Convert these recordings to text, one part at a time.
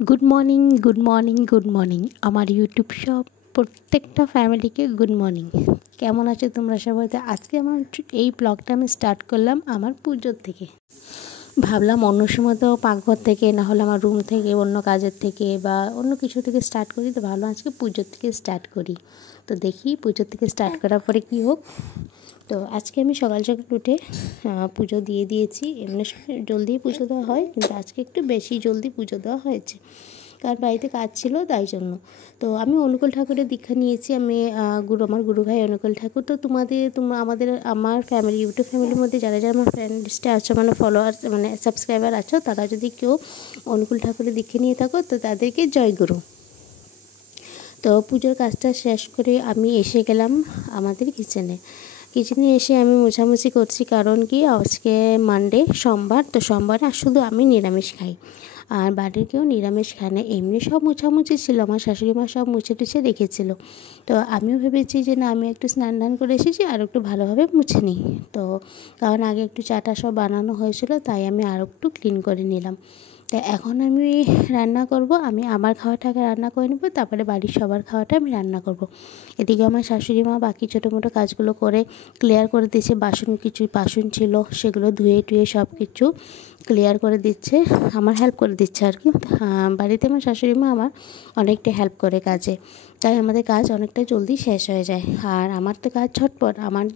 Good morning good morning আমার YouTube সব প্রত্যেকটা ফ্যামিলিকে গুড মর্নিং। কেমন আছো তোমরা সবাই? আজকে আমার এই ব্লগটা আমি স্টার্ট করলাম আমার পুজোর থেকে। ভাবলাম অন্য সময় তো পাকঘর থেকে না হলে আমার রুম থেকে অন্য কাজের থেকে বা অন্য কিছু থেকে স্টার্ট করি, তো ভাবলাম আজকে পুজোর থেকে স্টার্ট করি। তো দেখি পুজোর থেকে স্টার্ট করার পরে কী হোক। তো আজকে আমি সকাল সকাল উঠে পুজো দিয়ে দিয়েছি। এমনি সময় জলদি পুজো দেওয়া হয়, কিন্তু আজকে একটু বেশি জলদি পুজো দেওয়া হয়েছে, কার বাড়িতে কাজ ছিল তাই জন্য। তো আমি অনুকূল ঠাকুরের দীক্ষা নিয়েছি। আমি আমার গুরু ভাই অনুকূল ঠাকুর। তো আমার ফ্যামিলি, ইউটিউব ফ্যামিলির মধ্যে যারা যারা আমার ফ্রেন্ড লিস্টে আছো, মানে ফলোয়ার্স, মানে সাবস্ক্রাইবার আছো, তারা যদি কেউ অনুকূল ঠাকুরের দীক্ষা নিয়ে থাকো তো তাদেরকে জয় গুরু। তো পুজোর কাজটা শেষ করে আমি এসে গেলাম আমাদের কিচেনে এসে আমি মোছামুছি করছি। কারণ কি, আজকে মানডে, সোমবার। তো সোমবারে শুধু আমি নিরামিষ খাই, আর বাড়ির কেউ নিরামিষ খায় না। এমনি সব মোছামুছি ছিল, আমার শাশুড়ি মা সব মুছে টুছে রেখেছিল। তো আমিও ভেবেছি যে না, আমি একটু স্নান টান করে এসেছি আর একটু ভালোভাবে মুছে নিই। তো কারণ আগে একটু চাটা সব বানানো হয়েছিল, তাই আমি আরও একটু ক্লিন করে নিলাম। তা এখন আমি রান্না করব। আমি আমার খাওয়াটাকে রান্না করে নেব, তারপরে বাড়ির সবার খাওয়াটা আমি রান্না করব। এদিকে আমার শাশুড়ি মা বাকি ছোটো মোটো কাজগুলো করে ক্লিয়ার করে দিচ্ছে। কিছু বাসন ছিল সেগুলো ধুয়ে টুয়ে সব কিছু ক্লিয়ার করে দিচ্ছে, আমার হেল্প করে দিচ্ছে আর কি। বাড়িতে আমার শাশুড়ি মা আমার অনেকটা হেল্প করে কাজে, তাই আমাদের কাজ অনেকটা জলদি শেষ হয়ে যায়। আর আমার তো কাজ ঝটপট।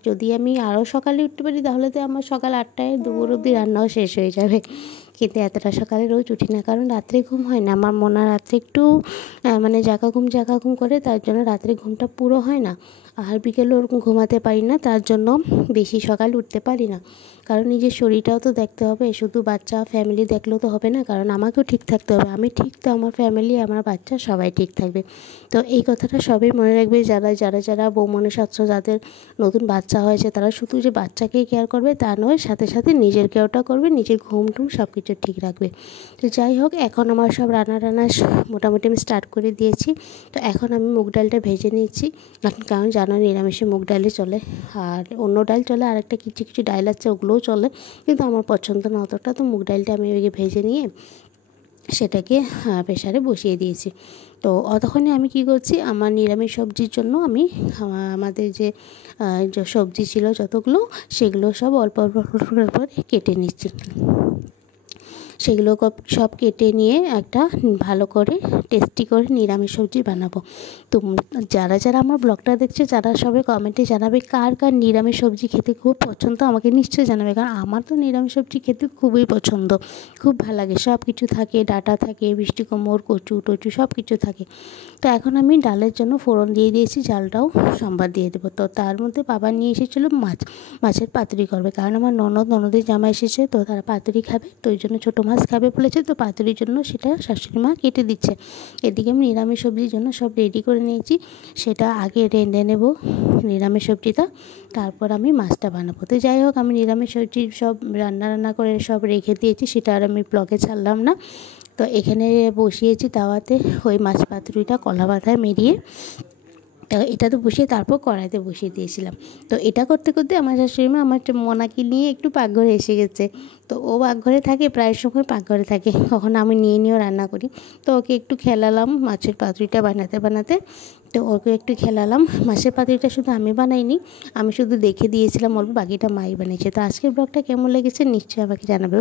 যদি আমি আরও সকালে উঠতে পারি তাহলে তো আমার সকাল 8টায় দুপুর অবধি রান্নাও শেষ হয়ে যাবে, কিন্তু এতটা সকালে রোজ উঠি না, কারণ রাত্রে ঘুম হয় না। আমার মনে রাত্রে একটু মানে জাগা ঘুম করে, তার জন্য রাত্রে ঘুমটা পুরো হয় না। আর বিকেলেও ওরকম ঘুমাতে পারি না, তার জন্য বেশি সকাল উঠতে পারি না। কারণ নিজের শরীরটাও তো দেখতে হবে, শুধু বাচ্চা ফ্যামিলি দেখলেও তো হবে না, কারণ আমাকেও ঠিক থাকতে হবে। আমি ঠিক তো আমার ফ্যামিলি, আমার বাচ্চা সবাই ঠিক থাকবে। তো এই কথাটা সবাই মনে রাখবে, যারা বউ মানুষ আছো, যাদের নতুন বাচ্চা হয়েছে, তারা শুধু যে বাচ্চাকেই কেয়ার করবে তা নয়, সাথে সাথে নিজের কেয়ারটা করবে, নিজের ঘুম টুম সব কিছু ঠিক রাখবে। তো যাই হোক, এখন আমার সব রান্না মোটামুটি আমি স্টার্ট করে দিয়েছি। তো এখন আমি মুগ ডালটা ভেজে নিচ্ছি, কারণ জানো নিরামিষে মুগ ডালই চলে, আর অন্য ডাল চলে, আর একটা কিছু কিছু ডাল আছে ওগুলোও চলে, কিন্তু আমার পছন্দ না অতটা। তো মুগ ডালটা আমি ভেজে নিয়ে সেটাকে প্রেসারে বসিয়ে দিয়েছি। তো অতক্ষণে আমি কি করছি, আমার নিরামিষ সবজির জন্য আমি আমাদের যে সবজি ছিল যতগুলো, সেগুলো সব অল্প অল্প করে কেটে নিচ্ছি। সেগুলো সব কেটে নিয়ে একটা ভালো করে টেস্টি করে নিরামিষ সবজি বানাবো। তো যারা যারা আমার ব্লগটা দেখছে, যারা সবাই কমেন্টে জানাবে কার কার নিরামিষ সবজি খেতে খুব পছন্দ, আমাকে নিশ্চয়ই জানাবে। কারণ আমার তো নিরামিষ সবজি খেতে খুবই পছন্দ, খুব ভালো লাগে। সব কিছু থাকে, ডাঁটা থাকে, মিষ্টি কুমড়ো, কচু টচু সব কিছু থাকে। তো এখন আমি ডালের জন্য ফোড়ন দিয়ে দিয়েছি, জালটাও সোমবার দিয়ে দেবো। তো তার মধ্যে বাবা নিয়ে এসেছিলো মাছের পাতুরি করবে, কারণ আমার ননদের জামা এসেছে, তো তারা পাতুরি খাবে। তো ওই জন্য ছোটো মাছ খাবে বলেছে, তো পাতুরির জন্য সেটা শাশুড়ি মা কেটে দিচ্ছে। এদিকে আমি নিরামিষ সবজির জন্য সব রেডি করে নিয়েছি, সেটা আগে রেঁধে নেব নিরামিষ সবজিটা, তারপর আমি মাছটা বানাবো। তো যাই হোক, আমি নিরামিষ সবজি সব রান্না করে সব রেখে দিয়েছি, সেটা আর আমি ব্লগে ছাড়লাম না। তো এখানে বসিয়েছি তাওয়াতে ওই মাছ পাতুরিটা কলা পাতায় মেরিয়ে, এটা তো বসিয়ে তারপর কড়াইতে বসিয়ে দিয়েছিলাম। তো এটা করতে করতে আমার শাশুড়ি মা আমার মোনাকে নিয়ে একটু পাকঘরে এসে গেছে। তো ও পাকঘরে থাকে, প্রায় সময় পাকঘরে থাকে, কখন আমি নিয়েও রান্না করি। তো ওকে একটু খেলালাম মাছের পাতুরিটা বানাতে। তো ওকে একটু খেলালাম। মাছের পাতুরিটা শুধু আমি বানাইনি, আমি শুধু দেখে দিয়েছিলাম অল্প, বাকিটা মাই বানিয়েছে। তো আজকের ব্লগটা কেমন লেগেছে নিশ্চয়ই আমাকে জানাবে।